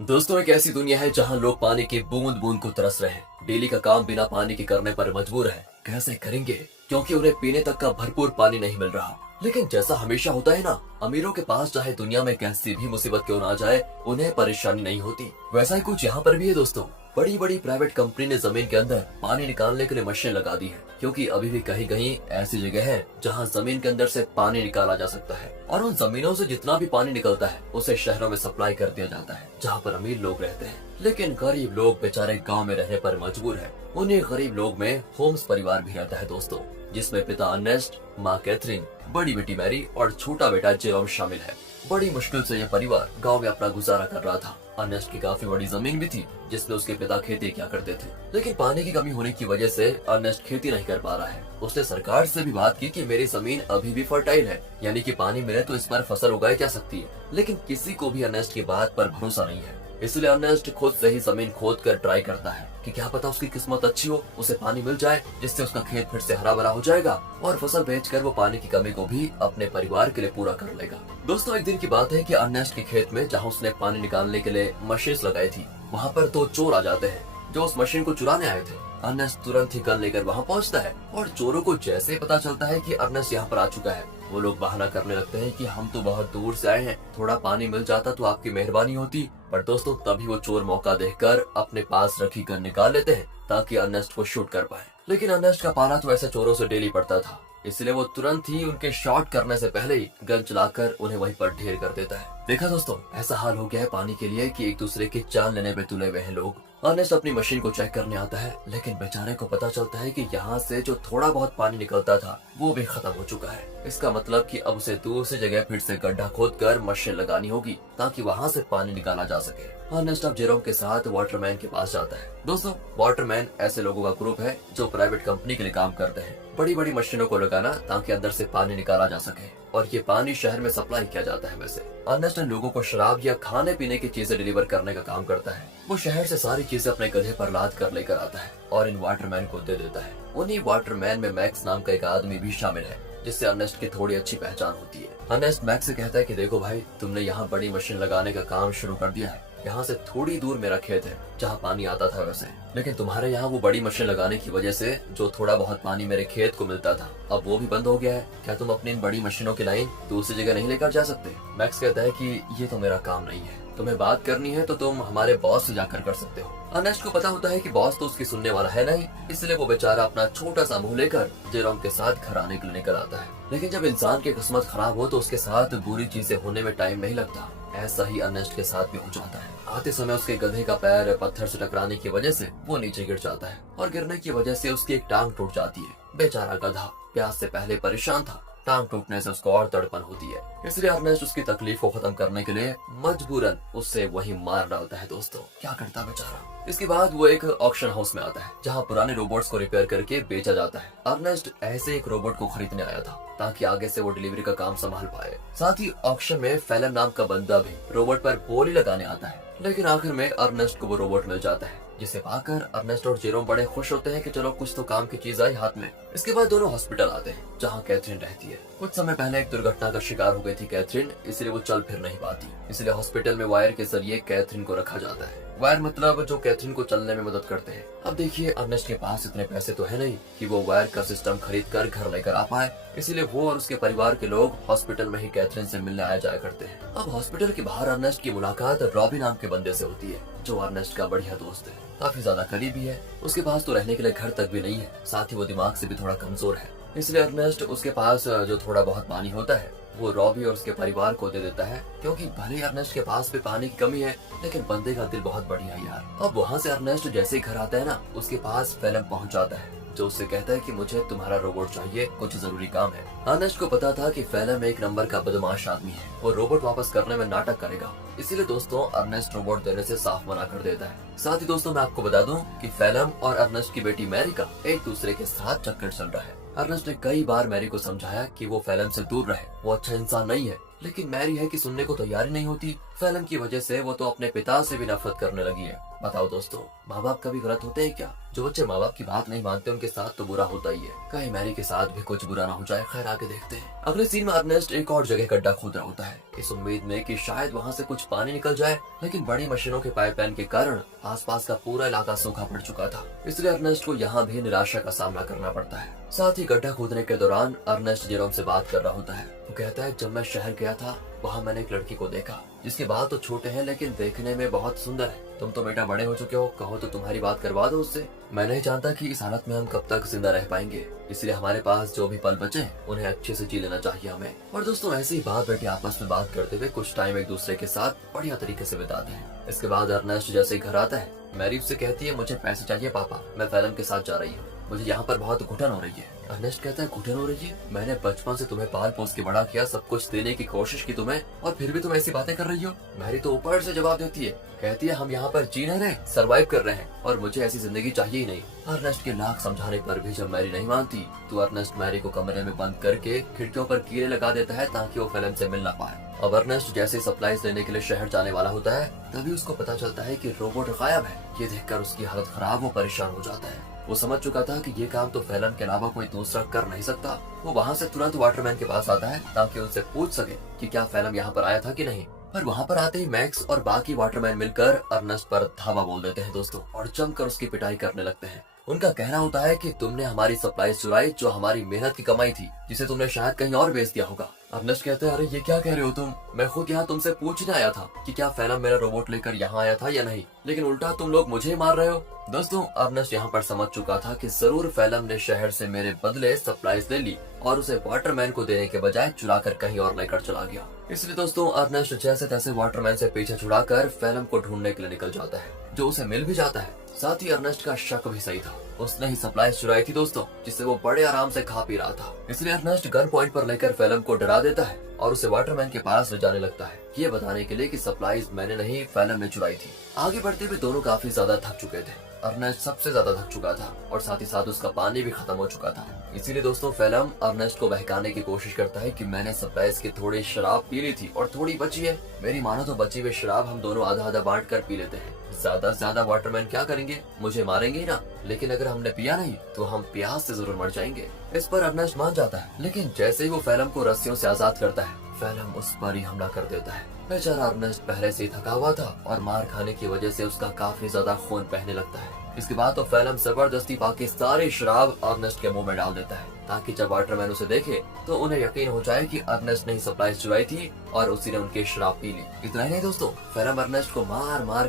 दोस्तों, एक ऐसी दुनिया है जहाँ लोग पानी की बूंद बूंद को तरस रहे हैं। डेली का काम बिना पानी के करने पर मजबूर है। कैसे करेंगे, क्योंकि उन्हें पीने तक का भरपूर पानी नहीं मिल रहा। लेकिन जैसा हमेशा होता है ना, अमीरों के पास चाहे दुनिया में कैसी भी मुसीबत क्यों ना आ जाए, उन्हें परेशानी नहीं होती। वैसा ही कुछ यहाँ पर भी है दोस्तों। बड़ी बड़ी प्राइवेट कंपनी ने जमीन के अंदर पानी निकालने के लिए मशीन लगा दी है, क्योंकि अभी भी कहीं कहीं ऐसी जगह है जहाँ जमीन के अंदर से पानी निकाला जा सकता है। और उन जमीनों से जितना भी पानी निकलता है उसे शहरों में सप्लाई कर दिया जाता है, जहाँ पर अमीर लोग रहते हैं। लेकिन गरीब लोग बेचारे गाँव में रहने पर मजबूर है। उन्हीं गरीब लोग में होम्स परिवार भी रहता है दोस्तों, जिसमें पिता अर्नेस्ट, माँ कैथरीन, बड़ी बेटी मैरी और छोटा बेटा जेरोम शामिल है। बड़ी मुश्किल से यह परिवार गांव में अपना गुजारा कर रहा था। अर्नेस्ट की काफी बड़ी जमीन भी थी, जिसमें उसके पिता खेती किया करते थे। लेकिन पानी की कमी होने की वजह से अर्नेस्ट खेती नहीं कर पा रहा है। उसने सरकार से भी बात की कि मेरी जमीन अभी भी फर्टाइल है, यानी कि पानी मिले तो इस पर फसल उगाई जा सकती है। लेकिन किसी को भी अर्नेस्ट की बात पर भरोसा नहीं है। इसलिए अर्नेस्ट खुद से ही जमीन खोद कर ट्राई करता है कि क्या पता उसकी किस्मत अच्छी हो, उसे पानी मिल जाए, जिससे उसका खेत फिर से हरा भरा हो जाएगा और फसल बेचकर वो पानी की कमी को भी अपने परिवार के लिए पूरा कर लेगा। दोस्तों, एक दिन की बात है कि अर्नेस्ट के खेत में जहाँ उसने पानी निकालने के लिए मशीन लगाई थी, वहाँ पर 2 चोर आ जाते हैं जो उस मशीन को चुराने आए थे। अर्नेस्ट तुरंत ही गन लेकर वहाँ पहुँचता है और चोरों को जैसे ही पता चलता है कि अर्नेस्ट यहाँ पर आ चुका है, वो लोग बहाना करने लगते हैं कि हम तो बहुत दूर से आए हैं, थोड़ा पानी मिल जाता तो आपकी मेहरबानी होती। पर दोस्तों, तभी वो चोर मौका देखकर अपने पास रखी गन निकाल लेते हैं ताकि अर्नेस्ट को शूट कर पाए। लेकिन अर्नेस्ट का पाला तो ऐसे चोरों से डेली पड़ता था, इसलिए वो तुरंत ही उनके शॉट करने से पहले ही गन चलाकर उन्हें वहीं पर ढेर कर देता है। देखा दोस्तों, ऐसा हाल हो गया है पानी के लिए कि एक दूसरे की जान लेने पे तुले हुए हैं लोग। अर्नेस्ट अपनी मशीन को चेक करने आता है, लेकिन बेचारे को पता चलता है कि यहाँ से जो थोड़ा बहुत पानी निकलता था वो भी खत्म हो चुका है। इसका मतलब कि अब उसे दूसरी जगह फिर से गड्ढा खोदकर मशीन लगानी होगी ताकि वहाँ से पानी निकाला जा सके। अर्नेस्ट अब जेरोम के साथ वाटरमैन के पास जाता है। दोस्तों, वाटरमैन ऐसे लोगों का ग्रुप है जो प्राइवेट कंपनी के लिए काम करते हैं, बड़ी बड़ी मशीनों को लगाना ताकि अंदर से पानी निकाला जा सके, और ये पानी शहर में सप्लाई किया जाता है। वैसे अर्नेस्ट लोगों को शराब या खाने पीने की चीजें डिलीवर करने का काम करता है। वो शहर से सारी चीजें अपने गधे पर लाद कर लेकर आता है और इन वाटरमैन को दे देता है। उन्हीं वाटरमैन में मैक्स नाम का एक आदमी भी शामिल है, जिससे अर्नेस्ट की थोड़ी अच्छी पहचान होती है। अर्नेस्ट मैक्स से कहता है कि देखो भाई, तुमने यहाँ बड़ी मशीन लगाने का काम शुरू कर दिया है। यहाँ से थोड़ी दूर मेरा खेत है जहाँ पानी आता था वैसे, लेकिन तुम्हारे यहाँ वो बड़ी मशीन लगाने की वजह से जो थोड़ा बहुत पानी मेरे खेत को मिलता था, अब वो भी बंद हो गया है। क्या तुम अपनी इन बड़ी मशीनों की लाइन दूसरी जगह नहीं लेकर जा सकते? मैक्स कहता है कि ये तो मेरा काम नहीं है, तुम्हें बात करनी है तो तुम हमारे बॉस से जाकर कर सकते हो। अर्नेस्ट को पता होता है कि बॉस तो उसकी सुनने वाला है नहीं, इसलिए वो बेचारा अपना छोटा सा मुंह लेकर जेरोम के साथ घर आने के लिए निकल आता है। लेकिन जब इंसान की किस्मत खराब हो तो उसके साथ बुरी चीजें होने में टाइम नहीं लगता। ऐसा ही अर्नेस्ट के साथ भी हो जाता है। आते समय उसके गधे का पैर पत्थर से टकराने की वजह से वो नीचे गिर जाता है और गिरने की वजह से उसकी एक टांग टूट जाती है। बेचारा गधा प्यास से पहले परेशान था, टांग टूटने से उसको और तड़पन होती है। इसलिए अर्नेस्ट उसकी तकलीफ को खत्म करने के लिए मजबूरन उससे वही मार डालता है। दोस्तों, क्या करता बेचारा। इसके बाद वो एक ऑक्शन हाउस में आता है जहाँ पुराने रोबोट्स को रिपेयर करके बेचा जाता है। अर्नेस्ट ऐसे एक रोबोट को खरीदने आया था ताकि आगे से वो डिलीवरी का काम संभाल पाए। साथ ही ऑक्शन में फेलम नाम का बंदा भी रोबोट पर बोली लगाने आता है, लेकिन आखिर में अर्नेस्ट को वो रोबोट मिल जाता है, जिसे पाकर अर्नेस्ट और जेरोम बड़े खुश होते हैं कि चलो कुछ तो काम की चीज आई हाथ में। इसके बाद दोनों हॉस्पिटल आते हैं जहाँ कैथरीन रहती है। कुछ समय पहले एक दुर्घटना का शिकार हो गई थी कैथरीन, इसलिए वो चल फिर नहीं पाती। इसलिए हॉस्पिटल में वायर के जरिए कैथरीन को रखा जाता है। वायर मतलब जो कैथरीन को चलने में मदद करते हैं। अब देखिए, अर्नेस्ट के पास इतने पैसे तो है नहीं कि वो वायर का सिस्टम खरीद कर घर लेकर आ पाए, इसलिए वो और उसके परिवार के लोग हॉस्पिटल में ही कैथरीन से मिलने आया जाया करते हैं। अब हॉस्पिटल के बाहर अर्नेस्ट की मुलाकात रॉबी नाम के बंदे से होती है, जो अर्नेस्ट का बढ़िया दोस्त है, काफी ज्यादा करीबी है। उसके पास तो रहने के लिए घर तक भी नहीं है, साथ ही वो दिमाग से भी थोड़ा कमजोर है। इसलिए अर्नेस्ट उसके पास जो थोड़ा बहुत पानी होता है वो रॉबी और उसके परिवार को दे देता है, क्योंकि भले ही अर्नेस्ट के पास भी पानी की कमी है, लेकिन बंदे का दिल बहुत बढ़िया है यार। अब वहाँ से अर्नेस्ट जैसे ही घर आता है ना, उसके पास फेलम पहुँच जाता है, जो उससे कहता है कि मुझे तुम्हारा रोबोट चाहिए, कुछ जरूरी काम है। अर्नेस्ट को पता था कि फेलम एक नंबर का बदमाश आदमी है, वो रोबोट वापस करने में नाटक करेगा। इसीलिए दोस्तों, अर्नेस्ट रोबोट देने से साफ मना कर देता है। साथ ही दोस्तों, मैं आपको बता दूं कि फेलम और अर्नेस्ट की बेटी मैरी का एक दूसरे के साथ चक्कर चल रहा है। अर्नेस्ट ने कई बार मैरी को समझाया कि वो फेलम से दूर रहे, वो अच्छा इंसान नहीं है, लेकिन मैरी है कि सुनने को तैयार ही नहीं होती। फेलम की वजह से वो तो अपने पिता से भी नफरत करने लगी है। बताओ दोस्तों, माँ बाप कभी गलत होते हैं क्या? जो बच्चे माँ बाप की बात नहीं मानते उनके साथ तो बुरा होता ही है। कहीं मैरी के साथ भी कुछ बुरा ना हो जाए। खैर, आगे आगे देखते हैं। अगले सीन में अर्नेस्ट एक और जगह गड्ढा खोद रहा होता है, इस उम्मीद में कि शायद वहाँ से कुछ पानी निकल जाए, लेकिन बड़ी मशीनों के पाइपलाइन के कारण आसपास का पूरा इलाका सूखा पड़ चुका था। इसलिए अर्नेस्ट को यहाँ भी निराशा का सामना करना पड़ता है। साथ ही गड्ढा खोदने के दौरान अर्नेस्ट जेरोम से बात कर रहा होता है। वो कहता है, जब मैं शहर गया था वहाँ मैंने एक लड़की को देखा जिसके बाल तो छोटे हैं लेकिन देखने में बहुत सुंदर है। तुम तो बेटा बड़े हो चुके हो, कहो तो तुम्हारी बात करवा दो उससे। मैं नहीं जानता कि इस हालत में हम कब तक जिंदा रह पाएंगे, इसलिए हमारे पास जो भी पल बचे उन्हें अच्छे से जी लेना चाहिए हमें। और दोस्तों ऐसे ही बात बेटे आपस में बात करते हुए कुछ टाइम एक दूसरे के साथ बढ़िया तरीके से बिताते हैं। इसके बाद अर्नेस्ट जैसे ही घर आता है, मैरी उससे कहती है, मुझे पैसे चाहिए पापा, मैं फैलम के साथ जा रही हूँ, मुझे यहाँ पर बहुत घुटन हो रही है। अर्नेस्ट कहता है, घुटन हो रही है? मैंने बचपन से तुम्हें पाल पोस के बड़ा किया, सब कुछ देने की कोशिश की तुम्हें, और फिर भी तुम ऐसी बातें कर रही हो। मैरी तो ऊपर से जवाब देती है, कहती है, हम यहाँ पर जी नहीं रहे, सर्वाइव कर रहे हैं और मुझे ऐसी जिंदगी चाहिए ही नहीं। अर्नेस्ट के लाख समझाने पर भी जब मैरी नहीं मानती तो अर्नेस्ट मैरी को कमरे में बंद करके खिड़कियों पर कीले लगा देता है ताकि वो फैलम से मिल ना पाए। अब अर्नेस्ट जैसे सप्लाईज लेने के लिए शहर जाने वाला होता है, तभी उसको पता चलता है कि रोबोट गायब है। ये देखकर उसकी हालत खराब, वो परेशान हो जाता है। वो समझ चुका था कि ये काम तो फैलन के अलावा कोई दूसरा कर नहीं सकता। वो वहाँ से तुरंत वाटरमैन के पास आता है ताकि उनसे पूछ सके कि क्या फैलन यहाँ पर आया था कि नहीं। पर वहाँ पर आते ही मैक्स और बाकी वाटरमैन मिलकर अर्नेस्ट पर धावा बोल देते हैं दोस्तों, और जमकर उसकी पिटाई करने लगते हैं। उनका कहना होता है कि तुमने हमारी सप्लाई चुराई, जो हमारी मेहनत की कमाई थी, जिसे तुमने शायद कहीं और बेच दिया होगा। अर्नेस्ट कहते हैं, अरे ये क्या कह रहे हो तुम? मैं खुद यहाँ तुमसे पूछने आया था कि क्या फैलम मेरा रोबोट लेकर यहाँ आया था या नहीं, लेकिन उल्टा तुम लोग मुझे ही मार रहे हो। दोस्तों अर्नेस्ट यहाँ पर समझ चुका था कि जरूर फैलम ने शहर से मेरे बदले सप्लाईज ले ली और उसे वाटरमैन को देने के बजाय चुरा कर कहीं और लेकर चला गया। इसलिए दोस्तों अर्नेस्ट जैसे तैसे वाटरमैन से पीछे छुड़ाकर फैलम को ढूंढने के लिए निकल जाता है, जो उसे मिल भी जाता है। साथ ही अर्नेस्ट का शक भी सही था, उसने ही सप्लाईज चुराई थी दोस्तों, जिससे वो बड़े आराम से खा पी रहा था। इसलिए अर्नेस्ट गन पॉइंट पर लेकर फैलम को डरा देता है और उसे वाटरमैन के पास ले जाने लगता है, ये बताने के लिए कि सप्लाईज मैंने नहीं फैलम ने चुराई थी। आगे बढ़ते हुए दोनों काफी ज्यादा थक चुके थे। अर्नेस्ट सबसे ज्यादा थक चुका था और साथ ही साथ उसका पानी भी खत्म हो चुका था। इसीलिए दोस्तों फैलम अर्नेस्ट को बहकाने की कोशिश करता है कि मैंने सप्लाईज की थोड़ी शराब पी ली थी और थोड़ी बची है, मेरी मानो तो बची हुई शराब हम दोनों आधा आधा बांट कर पी लेते हैं। ज्यादा से ज्यादा वाटरमैन क्या करेंगे, मुझे मारेंगे ही ना, लेकिन अगर हमने पिया नहीं तो हम प्यास से जरूर मर जाएंगे। इस पर अर्नेस्ट मान जाता है, लेकिन जैसे ही वो फैलम को रस्सियों से आजाद करता है, फैलम उस पर ही हमला कर देता है। बेचारा अर्नेस्ट पहले से ही थका हुआ था और मार खाने की वजह से उसका काफी ज्यादा खून बहने लगता है। इसके बाद तो फैलम जबरदस्ती पाके सारी शराब अर्नेस्ट के मुंह में डाल देता है, ताकि जब वाटरमैन उसे देखे तो उन्हें यकीन हो जाए कि अर्नेस्ट ने ही सप्लाईज चुराई थी और उसी ने उनकी शराब पी ली। इतना ही नहीं दोस्तों, फैलम अर्नेस्ट को मार मार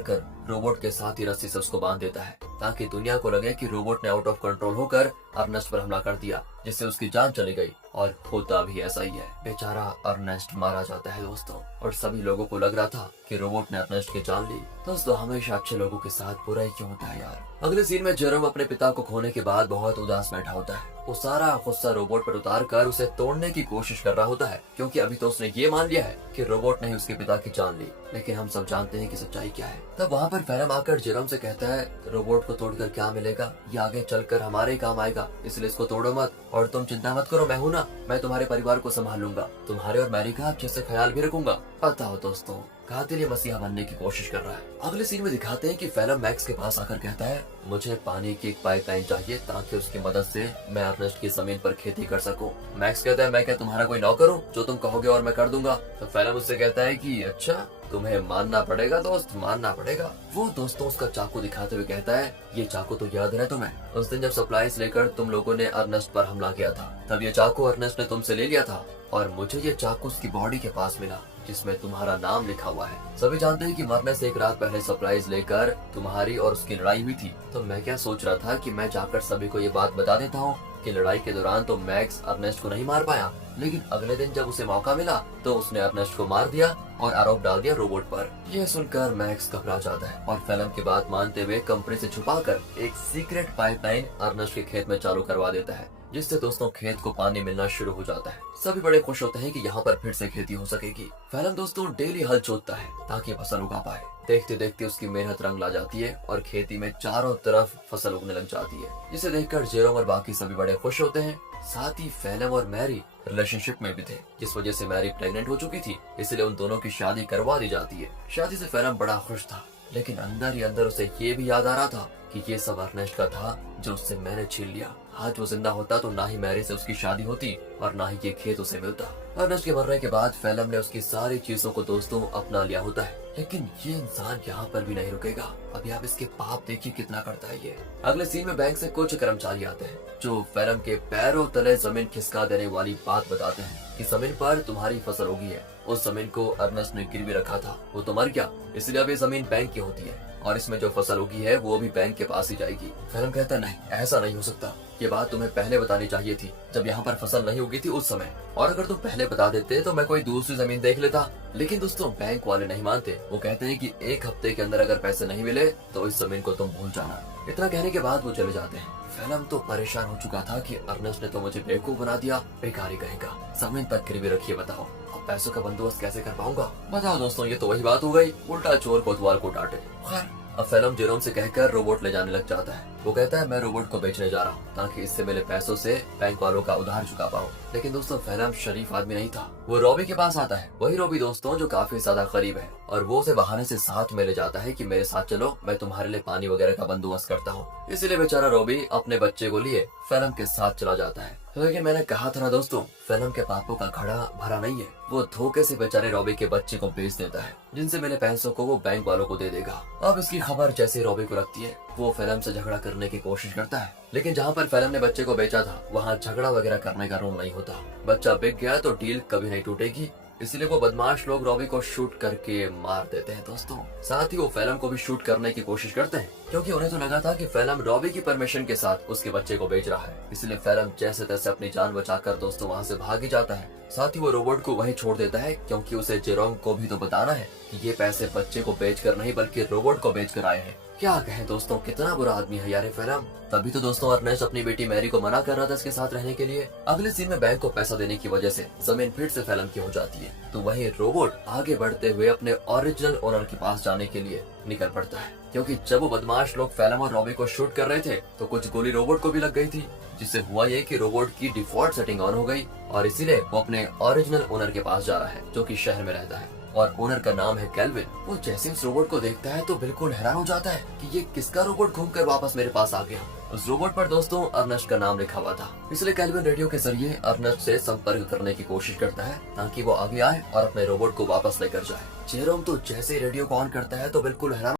कर रोबोट के साथ ही रस्सी से उसको बांध देता है, ताकि दुनिया को लगे कि रोबोट ने आउट ऑफ कंट्रोल होकर अर्नेस्ट पर हमला कर दिया, जिससे उसकी जान चली गई। और होता भी ऐसा ही है, बेचारा अर्नेस्ट मारा जाता है दोस्तों, और सभी लोगों को लग रहा था कि रोबोट ने अर्नेस्ट की जान ली। दोस्तों हमेशा अच्छे लोगों के साथ बुरा ही क्यों होता है यार। अगले सीन में जेरोम अपने पिता को खोने के बाद बहुत उदास बैठा होता है। वो सारा गुस्सा रोबोट पर उतार कर उसे तोड़ने की कोशिश कर रहा होता है, क्योंकि अभी तो उसने ये मान लिया है कि रोबोट ने ही उसके पिता की जान ली, लेकिन हम सब जानते हैं कि सच्चाई क्या है। तब वहाँ पर फैलम आकर जेरोम से कहता है, रोबोट को तोड़कर क्या मिलेगा, ये आगे चलकर हमारे ही काम आएगा, इसलिए इसको तोड़ो मत, और तुम चिंता मत करो, मैं हूँ ना, मैं तुम्हारे परिवार को संभाल लूंगा, तुम्हारे और मैरी का अच्छे से ख्याल भी रखूंगा। बताओ दोस्तों, कातिल ये मसीहा बनने की कोशिश कर रहा है। अगले सीन में दिखाते हैं कि फैलम मैक्स के पास आकर कहता है, मुझे पानी की एक पाइपलाइन चाहिए ताकि उसकी मदद से मैं अर्नेस्ट की जमीन पर खेती कर सकूं। मैक्स कहता है, मैं क्या तुम्हारा कोई नौकर हूँ, जो तुम कहोगे और मैं कर दूंगा। तो फैलम उससे कहता है कि अच्छा, तुम्हें मानना पड़ेगा दोस्त, मानना पड़ेगा। वो दोस्तों उसका चाकू दिखाते हुए कहता है, ये चाकू तो याद है तुम्हें, उस दिन जब सप्लाईज लेकर तुम लोगों ने अर्नेस्ट पर हमला किया था, तब ये चाकू अर्नेस्ट ने तुमसे ले लिया था, और मुझे ये चाकू उसकी बॉडी के पास मिला जिसमें तुम्हारा नाम लिखा हुआ है। सभी जानते हैं कि मरने से एक रात पहले सप्लाईज लेकर तुम्हारी और उसकी लड़ाई हुई थी। तो मैं क्या सोच रहा था कि मैं जाकर सभी को ये बात बता देता हूँ कि लड़ाई के दौरान तो मैक्स अर्नेस्ट को नहीं मार पाया, लेकिन अगले दिन जब उसे मौका मिला तो उसने अर्नेस्ट को मार दिया और आरोप डाल दिया रोबोट पर। यह सुनकर मैक्स घबरा जाता है और फैलम की बात मानते हुए कंपनी से छुपाकर एक सीक्रेट पाइपलाइन अर्नेस्ट के खेत में चालू करवा देता है, जिससे दोस्तों खेत को पानी मिलना शुरू हो जाता है। सभी बड़े खुश होते हैं कि यहाँ पर फिर से खेती हो सकेगी। फैलम दोस्तों डेली हल जोतता है ताकि फसल उगा पाए। देखते देखते उसकी मेहनत रंग ला जाती है और खेती में चारों तरफ फसल उगने लग जाती है, जिसे देखकर जेरोम और बाकी सभी बड़े खुश होते हैं। साथ ही फैलम और मैरी रिलेशनशिप में भी थे, जिस वजह से मैरी प्रेग्नेंट हो चुकी थी, इसलिए उन दोनों की शादी करवा दी जाती है। शादी से फैलम बड़ा खुश था, लेकिन अंदर ही अंदर उसे ये भी याद आ रहा था कि ये सब अर्नेस्ट का था जो उससे मैंने छीन लिया। आज वो जिंदा होता तो ना ही मैरी से उसकी शादी होती और ना ही ये खेत उसे मिलता। अर्नेस्ट के मरने के बाद फेलम ने उसकी सारी चीजों को दोस्तों अपना लिया होता है, लेकिन ये इंसान यहाँ पर भी नहीं रुकेगा। अभी आप इसके पाप देखिए कितना करता है ये। अगले सीन में बैंक से कुछ कर्मचारी आते हैं जो फेलम के पैरों तले जमीन खिसका देने वाली बात बताते हैं कि जमीन पर तुम्हारी फसल होगी है। उस जमीन को अर्नेस्ट ने गिरवी रखा था, वो तो मर गया, इसलिए अब ये जमीन बैंक की होती है और इसमें जो फसल होगी है वो भी बैंक के पास ही जाएगी। फेलम कहता है नहीं, ऐसा नहीं हो सकता, ये बात तुम्हें पहले बतानी चाहिए थी जब यहाँ पर फसल नहीं उगी थी उस समय, और अगर तुम पहले बता देते तो मैं कोई दूसरी जमीन देख लेता। लेकिन दोस्तों बैंक वाले नहीं मानते, वो कहते हैं कि 1 हफ्ते के अंदर अगर पैसे नहीं मिले तो इस जमीन को तुम भूल जाना। इतना कहने के बाद वो चले जाते हैं। फेलम तो परेशान हो चुका था कि अर्नेस्ट ने तो मुझे बेवकूफ बना दिया, बेकारी कहेगा, जमीन तक गिरवी रखिए, बताओ अब पैसों का बंदोबस्त कैसे कर पाऊंगा। बताओ दोस्तों, ये तो वही बात हो गई, उल्टा चोर कोतवाल को डांटे। खैर अब फेलम जेरोम से कहकर रोबोट ले जाने लग जाता है। वो कहता है मैं रोबोट को बेचने जा रहा हूँ ताकि इससे मिले पैसों से बैंक वालों का उधार चुका पाऊँ। लेकिन दोस्तों फेलम शरीफ आदमी नहीं था, वो रॉबी के पास आता है, वही रॉबी दोस्तों जो काफी ज्यादा करीब है, और वो उसे बहाने से साथ में ले जाता है कि मेरे साथ चलो, मैं तुम्हारे लिए पानी वगैरह का बंदोबस्त करता हूँ। इसीलिए बेचारा रॉबी अपने बच्चे को लिए फेलम के साथ चला जाता है। लेकिन मैंने कहा था ना दोस्तों, फेलम के पापों का घड़ा भरा नहीं है। वो धोखे से बेचारे रॉबी के बच्चे को बेच देता है, जिनसे मिले पैसों को वो बैंक वालों को दे देगा। अब इसकी खबर जैसे रॉबी को लगती है, वो फेलम से झगड़ा करने की कोशिश करता है, लेकिन जहाँ पर फेलम ने बच्चे को बेचा था वहाँ झगड़ा वगैरह करने का रोल नहीं होता। बच्चा बिक गया तो डील कभी नहीं टूटेगी, इसलिए वो बदमाश लोग रॉबी को शूट करके मार देते हैं दोस्तों। साथ ही वो फेलम को भी शूट करने की कोशिश करते हैं, क्योंकि उन्हें तो लगा था कि फेलम रॉबी की परमिशन के साथ उसके बच्चे को बेच रहा है। इसलिए फेलम जैसे तैसे अपनी जान बचाकर दोस्तों वहाँ से भाग ही जाता है। साथ ही वो रोबोट को वहीं छोड़ देता है, क्योंकि उसे जेरोम को भी तो बताना है कि ये पैसे बच्चे को बेचकर नहीं बल्कि रोबोट को बेचकर आए हैं। क्या कहें दोस्तों, कितना बुरा आदमी है यार फेलम। तभी तो दोस्तों अर्नेस्ट अपनी बेटी मैरी को मना कर रहा था इसके साथ रहने के लिए। अगले सीन में बैंक को पैसा देने की वजह से जमीन फिर से फेलम की हो जाती है, तो वहीं रोबोट आगे बढ़ते हुए अपने ओरिजिनल ओनर के पास जाने के लिए निकल पड़ता है, क्योंकि जब वो बदमाश लोग फेलम और रॉबी को शूट कर रहे थे तो कुछ गोली रोबोट को भी लग गई थी, जिससे हुआ ये कि रोबोट की डिफॉल्ट सेटिंग ऑन हो गई और इसीलिए वो अपने ओरिजिनल ओनर के पास जा रहा है जो कि शहर में रहता है और ओनर का नाम है केल्विन। वो जैसे उस रोबोट को देखता है तो बिल्कुल हैरान हो जाता है कि ये किसका रोबोट घूमकर वापस मेरे पास आ गया। उस रोबोट पर दोस्तों अर्नेस्ट का नाम लिखा हुआ था, इसलिए केल्विन रेडियो के जरिए अर्नेस्ट से संपर्क करने की कोशिश करता है ताकि वो आगे आए और अपने रोबोट को वापस लेकर जाए। जेरोम तो जैसे रेडियो को ऑन करता है तो बिल्कुल हैरान